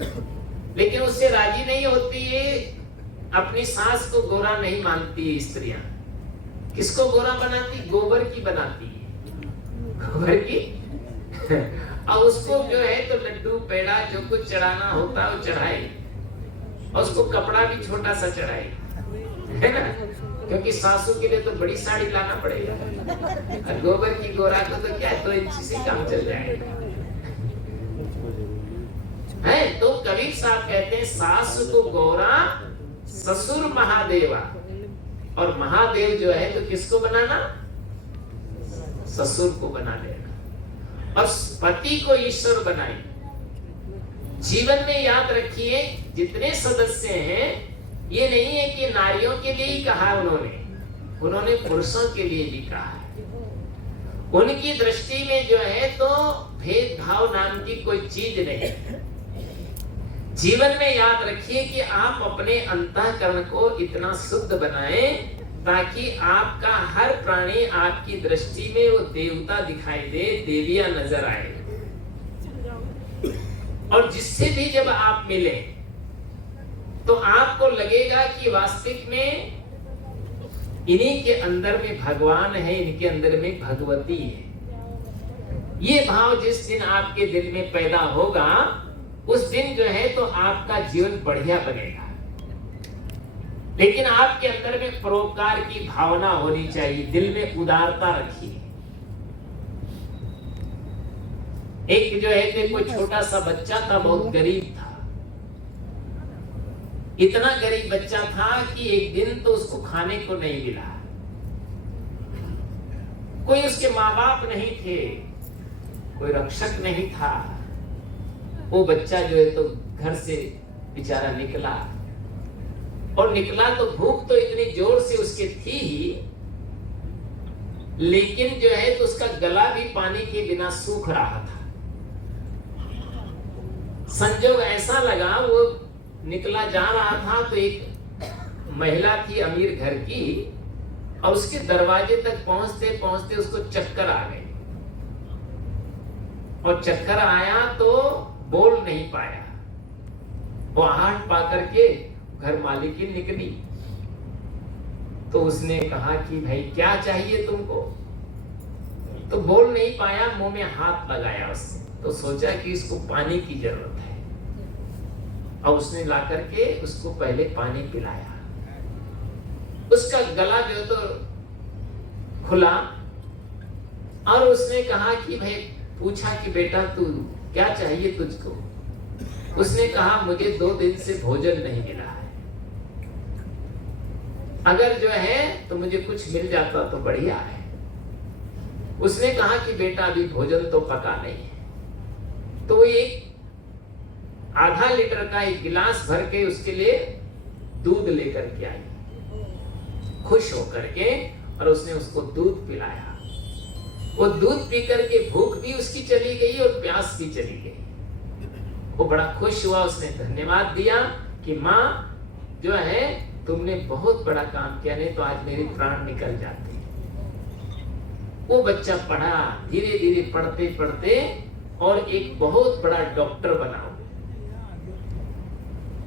लेकिन उससे राजी नहीं होती है, अपनी सास को गोरा नहीं मानती है स्त्रियां। किसको गोरा बनाती? गोबर की बनाती है, गोबर की। और उसको जो है तो लड्डू पेड़ा जो कुछ चढ़ाना होता है वो चढ़ाए, और उसको कपड़ा भी छोटा सा चढ़ाए, है ना, क्योंकि सासू के लिए तो बड़ी साड़ी लाना पड़ेगा, और गोबर की गोरा को तो क्या 2 इंच से काम चल जाएगा, है। तो कबीर साहब कहते हैं सास को गोरा ससुर महादेवा, और महादेव जो है तो किसको बनाना? ससुर को बना लेना, और पति को ईश्वर बनाए। जीवन में याद रखिए जितने सदस्य हैं, ये नहीं है कि नारियों के लिए ही कहा उन्होंने पुरुषों के लिए भी कहा है। उनकी दृष्टि में जो है तो भेदभाव नाम की कोई चीज नहीं। जीवन में याद रखिए कि आप अपने अंतःकरण को इतना शुद्ध बनाएं ताकि आपका हर प्राणी आपकी दृष्टि में वो देवता दिखाई दे, देवियां नजर आए, और जिससे भी जब आप मिले तो आपको लगेगा कि वास्तविक में इन्हीं के अंदर में भगवान है, इनके अंदर में भगवती है। ये भाव जिस दिन आपके दिल में पैदा होगा उस दिन जो है तो आपका जीवन बढ़िया बनेगा। लेकिन आपके अंदर में परोपकार की भावना होनी चाहिए, दिल में उदारता रखिए। एक जो है कि कोई छोटा सा बच्चा था, बहुत गरीब था, इतना गरीब बच्चा था कि एक दिन तो उसको खाने को नहीं मिला, कोई उसके माँ बाप नहीं थे, कोई रक्षक नहीं था। वो बच्चा जो है तो घर से बेचारा निकला, और निकला तो भूख तो इतनी जोर से उसके थी ही, लेकिन जो है तो उसका गला भी पानी के बिना सूख रहा था। संजोग ऐसा लगा, वो निकला जा रहा था तो एक महिला थी अमीर घर की, और उसके दरवाजे तक पहुंचते पहुंचते उसको चक्कर आ गए, और चक्कर आया तो बोल नहीं पाया। वो आहट पा करके घर मालिकिन निकली, तो उसने कहा कि भाई क्या चाहिए तुमको? तो बोल नहीं पाया, मुंह में हाथ लगाया उसने, तो सोचा कि इसको पानी की जरूरत है, और उसने ला करके उसको पहले पानी पिलाया। उसका गला जो तो खुला, और उसने कहा कि भाई, पूछा कि बेटा तू क्या चाहिए तुझको? उसने कहा मुझे 2 दिन से भोजन नहीं मिला है, अगर जो है तो मुझे कुछ मिल जाता तो बढ़िया है। उसने कहा कि बेटा अभी भोजन तो पका नहीं है, तो वो एक आधा लीटर का एक गिलास भर के उसके लिए दूध लेकर के आई, खुश होकर के, और उसने उसको दूध पिलाया। वो दूध पी करके भूख भी उसकी चली गई और प्यास भी चली गई। वो बड़ा खुश हुआ, उसने धन्यवाद दिया कि माँ जो है तुमने बहुत बड़ा काम किया, नहीं तो आज मेरे प्राण निकल जाते। वो बच्चा पढ़ा, धीरे धीरे पढ़ते पढ़ते और एक बहुत बड़ा डॉक्टर बना।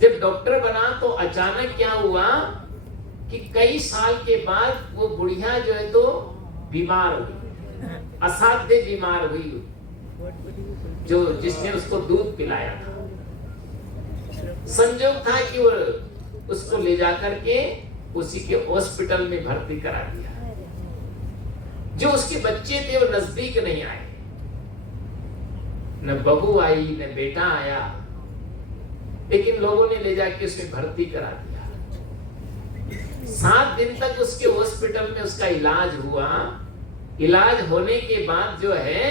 जब डॉक्टर बना तो अचानक क्या हुआ कि कई साल के बाद वो बुढ़िया जो है तो बीमार हुई, असाध्य बीमार हुई, जो जिसने उसको दूध पिलाया था। संजोग था कि वो उसको ले जाकर के उसी के हॉस्पिटल में भर्ती करा दिया। जो उसके बच्चे थे वो नजदीक नहीं आए, न बहू आई न बेटा आया, लेकिन लोगों ने ले जाके उसमें भर्ती करा दिया। 7 दिन तक उसके हॉस्पिटल में उसका इलाज हुआ। इलाज होने के बाद जो है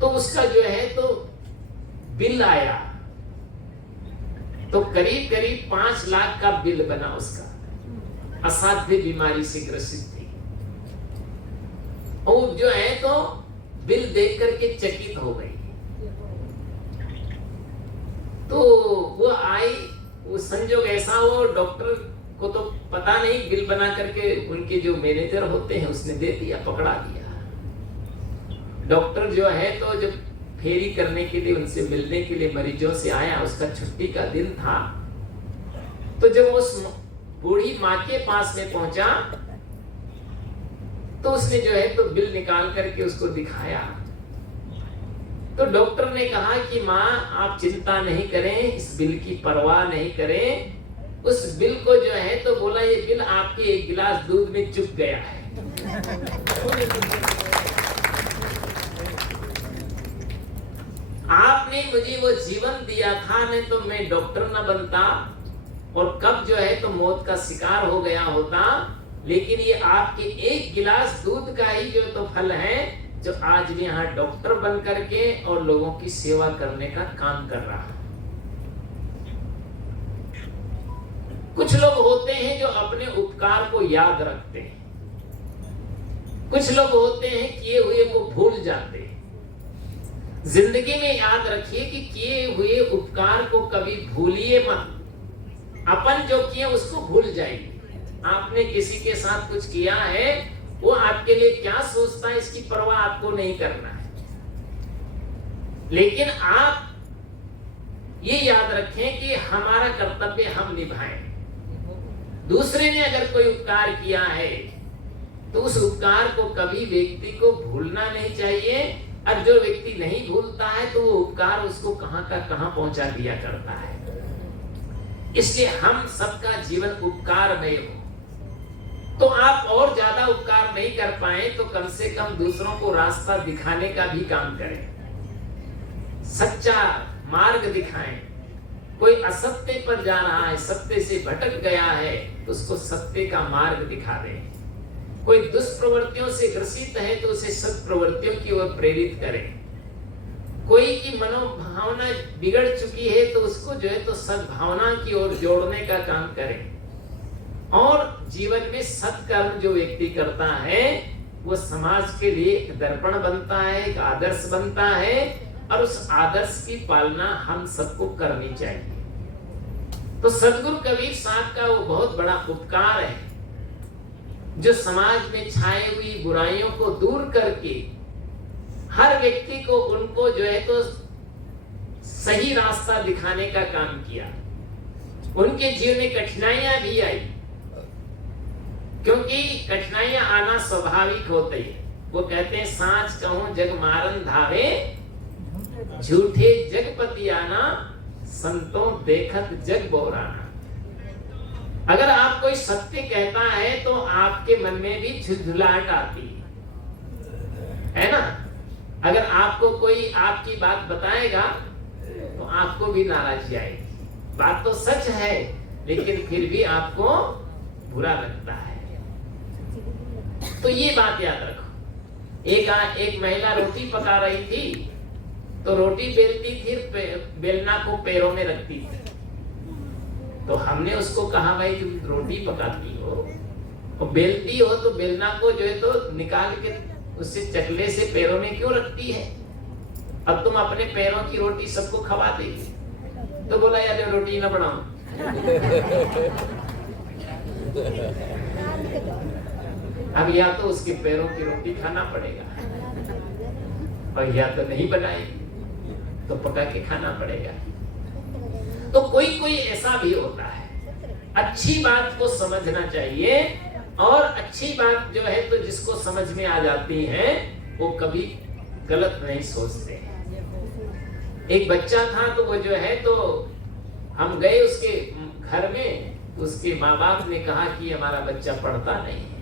तो उसका जो है तो बिल आया, तो करीब करीब 5 लाख का बिल बना उसका। असाध्य बीमारी से ग्रसित थी, और जो है तो बिल देख करके चकित हो गई। तो वो आई, वो संजोग ऐसा हो, डॉक्टर को तो पता नहीं, बिल बना करके उनके जो मैनेजर होते हैं उसने दे दिया, पकड़ा दिया। डॉक्टर जो है तो जब फेरी करने के लिए, उनसे मिलने के लिए मरीजों से आया। उसका छुट्टी का दिन था। तो जब उस बूढ़ी माँ के पास में पहुंचा तो उसने जो है तो बिल निकाल करके उसको दिखाया। तो डॉक्टर ने कहा कि माँ आप चिंता नहीं करें, इस बिल की परवाह नहीं करें। उस बिल को जो है तो बोला ये बिल आपके 1 गिलास दूध में चुक गया है। आपने मुझे वो जीवन दिया था, नहीं तो मैं डॉक्टर न बनता और कब जो है तो मौत का शिकार हो गया होता। लेकिन ये आपके 1 गिलास दूध का ही जो तो फल है, जो आज मैं यहाँ डॉक्टर बन करके और लोगों की सेवा करने का काम कर रहा हूं। कुछ लोग होते हैं जो अपने उपकार को याद रखते हैं, कुछ लोग होते हैं किए हुए को भूल जाते हैं। जिंदगी में याद रखिए कि किए हुए उपकार को कभी भूलिए मत। अपन जो किए उसको भूल जाइए। आपने किसी के साथ कुछ किया है, वो आपके लिए क्या सोचता है इसकी परवाह आपको नहीं करना है। लेकिन आप ये याद रखें कि हमारा कर्तव्य हम निभाएं। दूसरे ने अगर कोई उपकार किया है तो उस उपकार को कभी व्यक्ति को भूलना नहीं चाहिए। और जो व्यक्ति नहीं भूलता है तो वो उपकार उसको कहां का कहां पहुंचा दिया करता है। इसलिए हम सबका जीवन उपकारमय हो। तो आप और ज्यादा उपकार नहीं कर पाए तो कम से कम दूसरों को रास्ता दिखाने का भी काम करें, सच्चा मार्ग दिखाएं। कोई असत्य पर जा रहा है, सत्य से भटक गया है, तो उसको सत्य का मार्ग दिखा दें। कोई दुष्प्रवृत्तियों से ग्रसित है तो उसे सत्प्रवृत्तियों की ओर प्रेरित करें। कोई की मनोभावना बिगड़ चुकी है तो उसको जो है तो सद्भावना की ओर जोड़ने का काम करें। और जीवन में सत्कर्म जो व्यक्ति करता है वो समाज के लिए एक दर्पण बनता है, एक आदर्श बनता है। और उस आदर्श की पालना हम सबको करनी चाहिए। तो सदगुरु कबीर साहब का वो बहुत बड़ा उपकार है जो समाज में छाए हुई बुराइयों को दूर करके हर व्यक्ति को उनको जो है तो सही रास्ता दिखाने का काम किया। उनके जीवन में कठिनाइयां भी आई, क्योंकि कठिनाइयां आना स्वाभाविक होती है। वो कहते हैं सांच कहूं जग मारन धावे, झूठे जगपति आना, संतों देखत जग बोराना। अगर आप कोई सत्य कहता है तो आपके मन में भी झुंझुलाहट आती है ना। अगर आपको कोई आपकी बात बताएगा तो आपको भी नाराजगी आएगी। बात तो सच है लेकिन फिर भी आपको बुरा लगता है। तो ये बात याद रखो। एक महिला रोटी पका रही थी तो रोटी बेलती थी, बेलना को पैरों में रखती थी। तो हमने उसको कहा भाई तुम रोटी पकाती हो और बेलती हो तो बेलना को जो है तो निकाल के उससे चकले से पैरों में क्यों रखती है? अब तुम अपने पैरों की रोटी सबको खवा देगी। तो बोला यार रोटी ना बनाओ। अब या तो उसके पैरों की रोटी खाना पड़ेगा और या तो नहीं बनाएगी तो पका के खाना पड़ेगा। तो कोई कोई ऐसा भी होता है। अच्छी बात को समझना चाहिए और अच्छी बात जो है तो जिसको समझ में आ जाती है वो कभी गलत नहीं सोचते। एक बच्चा था तो वो जो है तो हम गए उसके घर में, उसके माँ बाप ने कहा कि हमारा बच्चा पढ़ता नहीं है।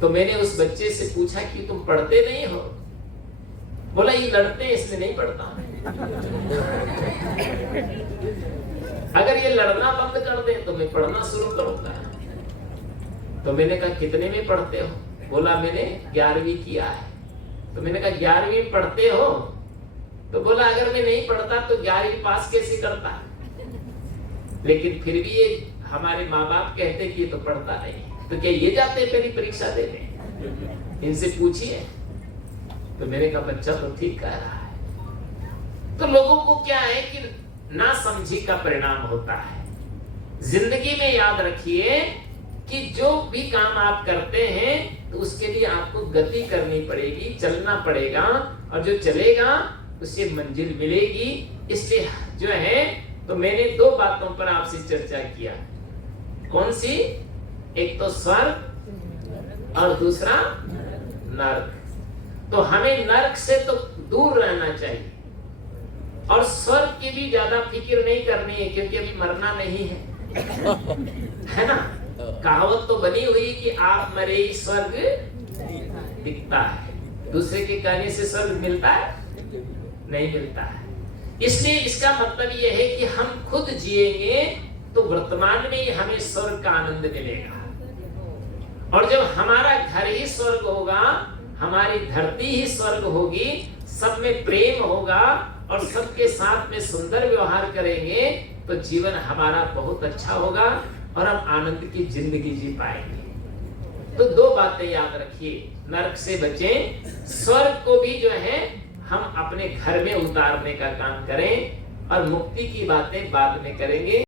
तो मैंने उस बच्चे से पूछा कि तुम पढ़ते नहीं हो? बोला ये लड़ते हैं इसलिए नहीं पढ़ता। अगर ये लड़ना बंद कर दे तो मैं पढ़ना शुरू करूंगा। तो मैंने कहा कितने में पढ़ते हो? बोला मैंने 11वीं किया है। तो मैंने कहा 11वीं पढ़ते हो? तो बोला अगर मैं नहीं पढ़ता तो 11वीं पास कैसे करता? लेकिन फिर भी ये हमारे माँ बाप कहते कि ये तो पढ़ता नहीं। तो क्या ये जाते मेरी परीक्षा देने? इनसे पूछिए। तो मैंने कहा बच्चा तो ठीक कह रहा है। तो लोगों को क्या है कि ना समझी का परिणाम होता है। जिंदगी में याद रखिए कि जो भी काम आप करते हैं तो उसके लिए आपको गति करनी पड़ेगी, चलना पड़ेगा और जो चलेगा उसे मंजिल मिलेगी। इसलिए जो है तो मैंने दो बातों पर आपसे चर्चा किया। कौन सी? एक तो स्वर्ग और दूसरा नर्क। तो हमें नर्क से तो दूर रहना चाहिए और स्वर्ग की भी ज्यादा फिक्र नहीं करनी है, क्योंकि अभी मरना नहीं है ना। कहावत तो बनी हुई कि आप मरे ही स्वर्ग दिखता है। दूसरे के कहने से स्वर्ग मिलता है? नहीं मिलता है। इसलिए इसका मतलब यह है कि हम खुद जिएंगे तो वर्तमान में ही हमें स्वर्ग का आनंद मिलेगा। और जब हमारा घर ही स्वर्ग होगा, हमारी धरती ही स्वर्ग होगी, सब में प्रेम होगा और सबके साथ में सुंदर व्यवहार करेंगे, तो जीवन हमारा बहुत अच्छा होगा और हम आनंद की जिंदगी जी पाएंगे। तो दो बातें याद रखिए, नरक से बचें, स्वर्ग को भी जो है हम अपने घर में उतारने का काम करें और मुक्ति की बातें बाद में करेंगे।